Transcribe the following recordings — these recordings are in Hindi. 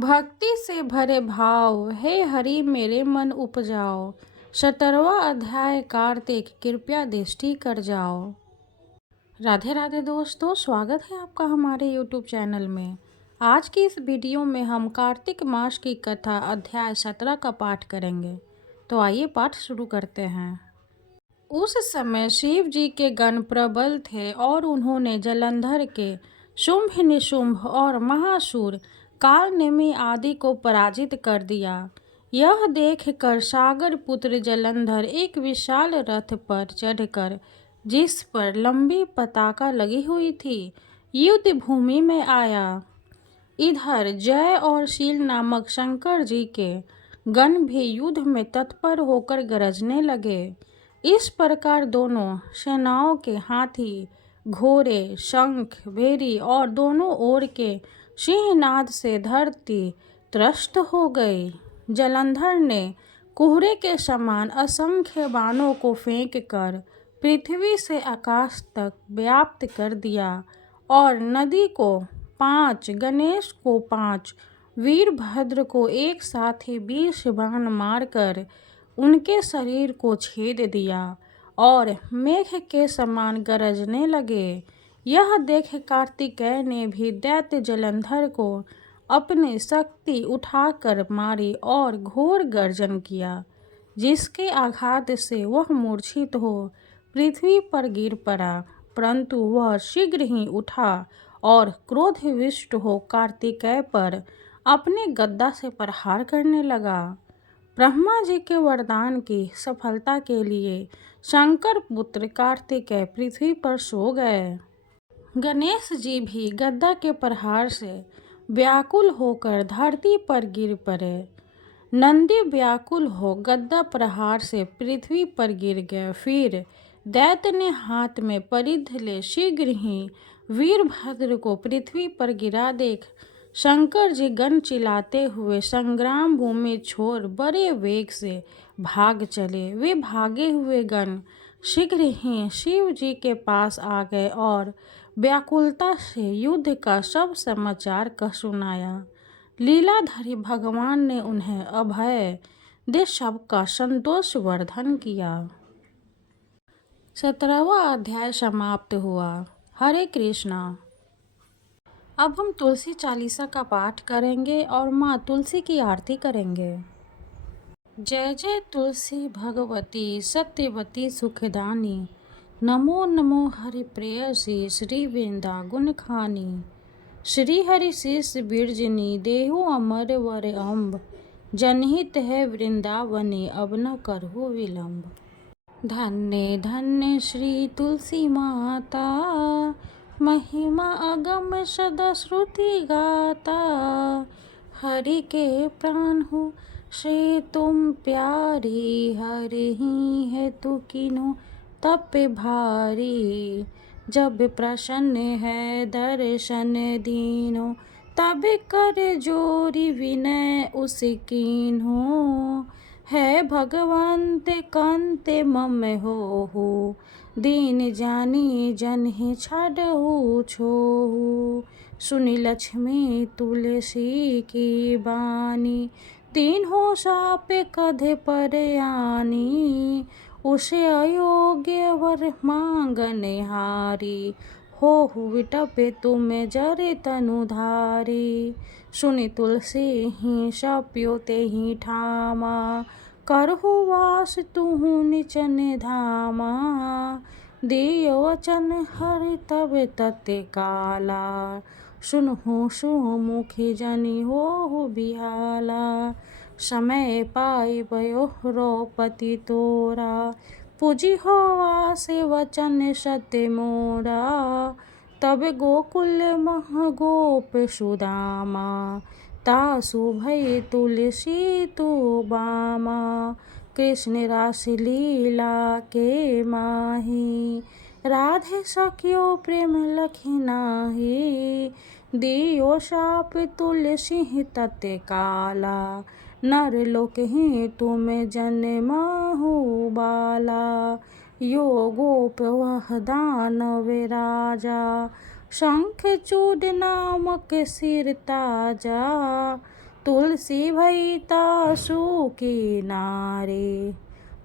भक्ति से भरे भाव, हे हरि मेरे मन उपजाओ। 17वां अध्याय कार्तिक, कृपया दृष्टि कर जाओ। राधे राधे दोस्तों, स्वागत है आपका हमारे YouTube चैनल में। आज की इस वीडियो में हम कार्तिक मास की कथा अध्याय 17 का पाठ करेंगे। तो आइए पाठ शुरू करते हैं। उस समय शिव जी के गण प्रबल थे और उन्होंने जलंधर के शुंभ निशुंभ और महाशूर कालनेमी आदि को पराजित कर दिया। यह देखकर सागर पुत्र जलंधर एक विशाल रथ पर चढ़कर, जिस पर लंबी पताका लगी हुई थी, युद्ध भूमि में आया। इधर जय और शील नामक शंकर जी के गण भी युद्ध में तत्पर होकर गरजने लगे। इस प्रकार दोनों सेनाओं के हाथी, घोड़े, शंख, भेरी और दोनों ओर के सिंहनाद से धरती त्रस्त हो गई। जलंधर ने कुहरे के समान असंख्य बाणों को फेंक कर पृथ्वी से आकाश तक व्याप्त कर दिया और नदी को 5, गणेश को 5, वीरभद्र को एक साथ ही 20 बाण मारकर उनके शरीर को छेद दिया और मेघ के समान गरजने लगे। यह देख कार्तिकेय ने भी दैत्य जलंधर को अपनी शक्ति उठाकर मारी और घोर गर्जन किया, जिसके आघात से वह मूर्छित हो पृथ्वी पर गिर पड़ा। परंतु वह शीघ्र ही उठा और क्रोधविष्ट हो कार्तिकेय पर अपने गदा से प्रहार करने लगा। ब्रह्मा जी के वरदान की सफलता के लिए शंकर पुत्र कार्तिकेय पृथ्वी पर सो गए। गणेश जी भी गदा के प्रहार से व्याकुल होकर धरती पर गिर पड़े। नंदी व्याकुल हो गदा प्रहार से पृथ्वी पर गिर गए। फिर दैत्य ने हाथ में परिध ले शीघ्र ही वीरभद्र को पृथ्वी पर गिरा देख शंकर जी गण चिल्लाते हुए संग्राम भूमि छोड़ बड़े वेग से भाग चले। वे भागे हुए गण शीघ्र ही शिव जी के पास आ गए और व्याकुलता से युद्ध का सब समाचार कह सुनाया। लीलाधारी भगवान ने उन्हें अभय दे सबका संतोष वर्धन किया। 17वां अध्याय समाप्त हुआ। हरे कृष्णा। अब हम तुलसी चालीसा का पाठ करेंगे और माँ तुलसी की आरती करेंगे। जय जय तुलसी भगवती सत्यवती सुखदानी, नमो नमो हरि प्रेयसी श्री वृंदा गुण खानी। श्री हरि शीस बिरजनी देहु अमर वर अम्ब, जनहित है वृंदावनी अब न करहु विलम्ब। धन्य धन्य श्री तुलसी माता, महिमा अगम सदा श्रुति गाता। हरि के प्राण हो से तुम प्यारी, हरि ही है तू किन्हु तप भारी। जब प्रसन्न है दर्शन दीनो, तब कर जोरी विनय उस कीन्हो। है भगवंत कंते मम हो, दीन जानी जन ही छाडहु छोहु। सुनि लक्ष्मी तुलसी की बानी, तीनों सापे कधे पर आनी। उसे अयोग्य वर मांगने हारी, हो विटपे तुम्हें जरे तनुधारी। सुनि तुलसी ही सप्यो ते ही ठामा, करहु वास तुहु निचन धामा। दियो वचन हरि तब तते काला, सुनहु सुमुखी जनि होहु बिहाला। समय पाई भयो रोपति तोरा, पूजी हो आसे वचन सत्य मोरा। तब गोकुल मह गोप सुदामा, तासु भय तुलसी तु बामा। कृष्ण रास लीला के माही, राधे सखियो प्रेम लखी नाही। दियो शाप तुलसी तते काला, नर लोक ही तुम जन्महु बाला। यो गोप वह दानव राजा, शंख चूड नामक सिर ताजा। तुलसी भई तासु किनारे,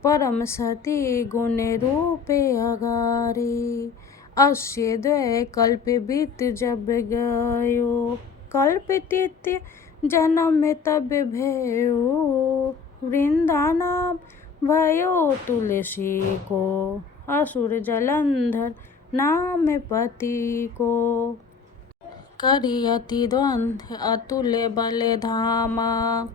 परम सती गुण रूपे अगारे। अस्य द्वै कल्प बीत जब गयो, कल्प तृतीय जन्म तब भयो। वृंदा नाम भयो तुलसी को, असुर जलंधर नाम पति को। करियति द्वंद्व अतुल्य बल धामा,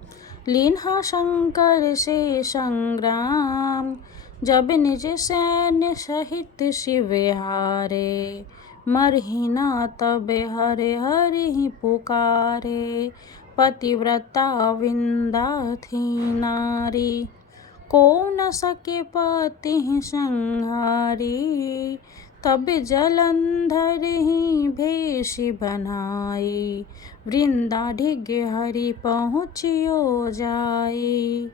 लीन्हा शंकर से संग्राम। जब निज सैन्य सहित शिव हारे, मरहि न तब हरे हरि पुकारे। पतिव्रता वृंदा थी नारी, को न सके पति संहारी। तब जलंधर ही भेष बनाई, वृंदा ढिग हरि पहुँचियो जाई।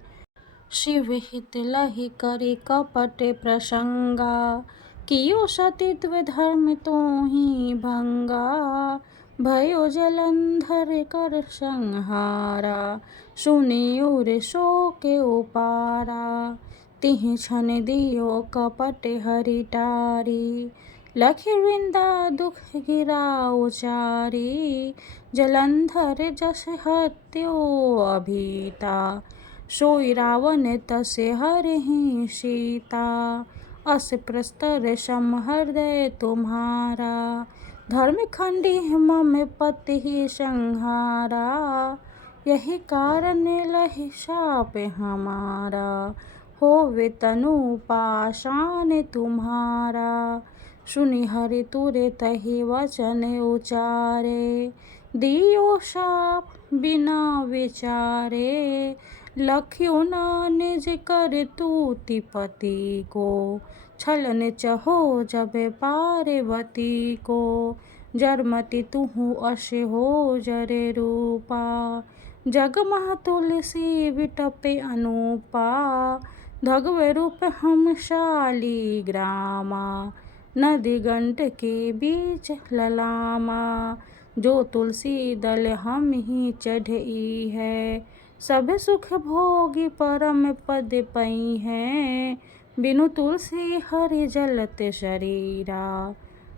शिव हित लहि करि कपट प्रसंगा, कियो सतीत्व धर्म तोहि भंगा। भयो जलंधर कर संहारा, सुनि उर शोक उपारा। तिहि क्षण दियो कपट हरि टारी, लखि वृंदा दुख गिरा उचारी। जलंधर जस हत्यो अभीता, सोई रावण तसे हरहि सीता। अस प्रस्तर सम हृदय तुम्हारा, धर्म खंडी मम पति संहारा। यही कारण लहि शाप हमारा, होवे तनु पाषाण तुम्हारा। सुनि हरि तुरे तहि वचन उचारे, दियो शाप बिना विचारे। लख्यो न निज कर तूति पति को, छलन चहो जब पार्वती को। जरमति तुहु अस हो जरे रूपा, जगमह तुलसी विटपे अनूपा। धगवे रूप हम शालिग्रामा, नदी गंड के बीच ललामा। जो तुलसी दल हम ही चढ़ई है, सब सुख भोगी परम पद पई है। बिनु तुलसी हरि जलत शरीरा,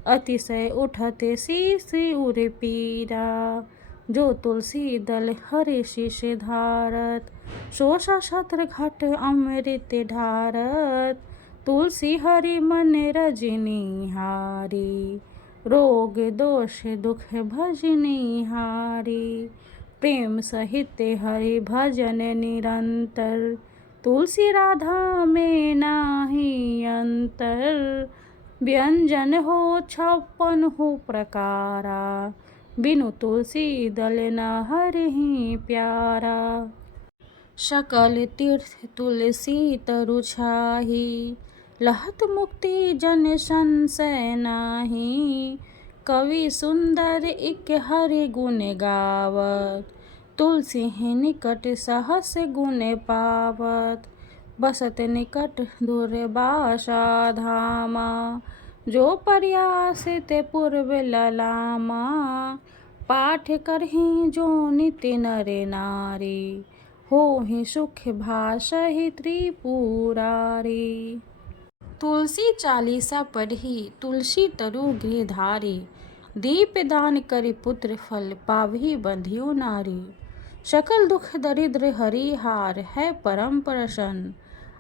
अतिशय उठत शीश उर पीरा। जो तुलसी दल हरि शीश धारत, सो सहस्त्र घट अमृत ढारत। तुलसी हरि मन रजनी हारी, रोग दोष दुख भजनी हारी। प्रेम सहित हरि भजन निरंतर, तुलसी राधा में नाही अंतर। व्यंजन हो 56 प्रकारा, बिनु तुलसी दल न हरहि प्यारा। सकल तीर्थ तुलसी तरु छाही, लहत मुक्ति जन संशय नाही। कवि सुंदर इक हरि गुण गावत, तुलसी ही निकट सहस गुण पावत। बसत निकट दुर्वासा धामा, जो प्रयास ते पूर्व ललामा। पाठ करहि जो नित्य नर नारी, होहि सुख भासहि त्रिपुरारी। तुलसी चालीसा पढ़ी, तुलसी तरु गृह धारी। दीप दान करि पुत्र फल, पावहि बंधियो नारी। सकल दुख दरिद्र हरि हार, है परम प्रसन्न।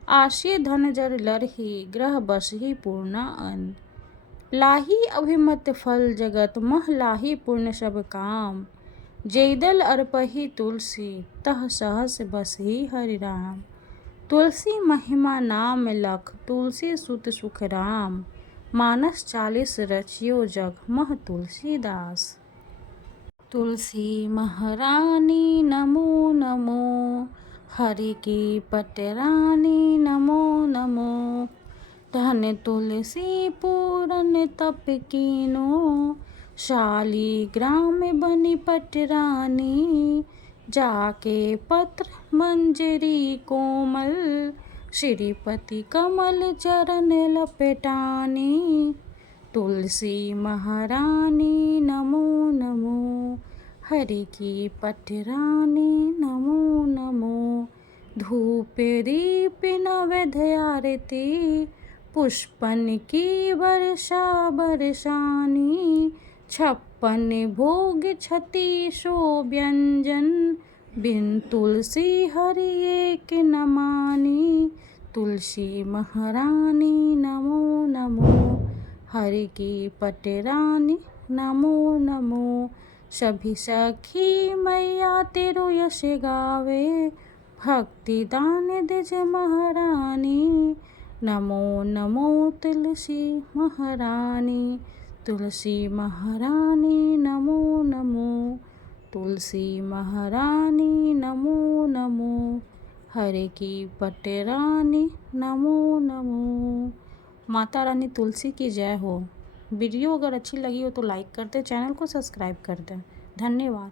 आसिय धन जर लरहि, ग्रह बसहि पूर्णा अन्न। लाही अभिमत फल जगत, मह लाही पूर्ण सब काम। जेई दल अर्पहि तुलसी, तह सहस बसहि हरि राम। तुलसी महिमा नाम लख, तुलसी सुत सुख राम। मानस 40 रचियो जग, मह तुलसीदास। तुलसी महारानी नमो नमो, हरि की पटरानी नमो नमो। धन तुलसी पूरन तप कीनो, शालिग्राम बनी पटरानी। जाके पत्र मंजरी कोमल, श्रीपति कमल चरण लपेटानी। तुलसी महारानी नमो नमो, हरि की पटरानी नमो नमो। धूप दीप नैवेद्य आरती, पुष्पन की वर्षा बरसानी। 56 भोग 36 व्यंजन, बिन तुलसी हरि एक न मानी। तुलसी महारानी नमो नमो। हरि की पटरानी नमो नमो। सभी सखी मैया तेरो यश गावे, भक्ति दान दिज महारानी। नमो नमो तुलसी महारानी। तुलसी महारानी नमो नमो। तुलसी महारानी नमो नमो। हरि की पटरानी नमो नमो। माता रानी तुलसी की जय हो। वीडियो अगर अच्छी लगी हो तो लाइक कर दें, चैनल को सब्सक्राइब कर दें। धन्यवाद।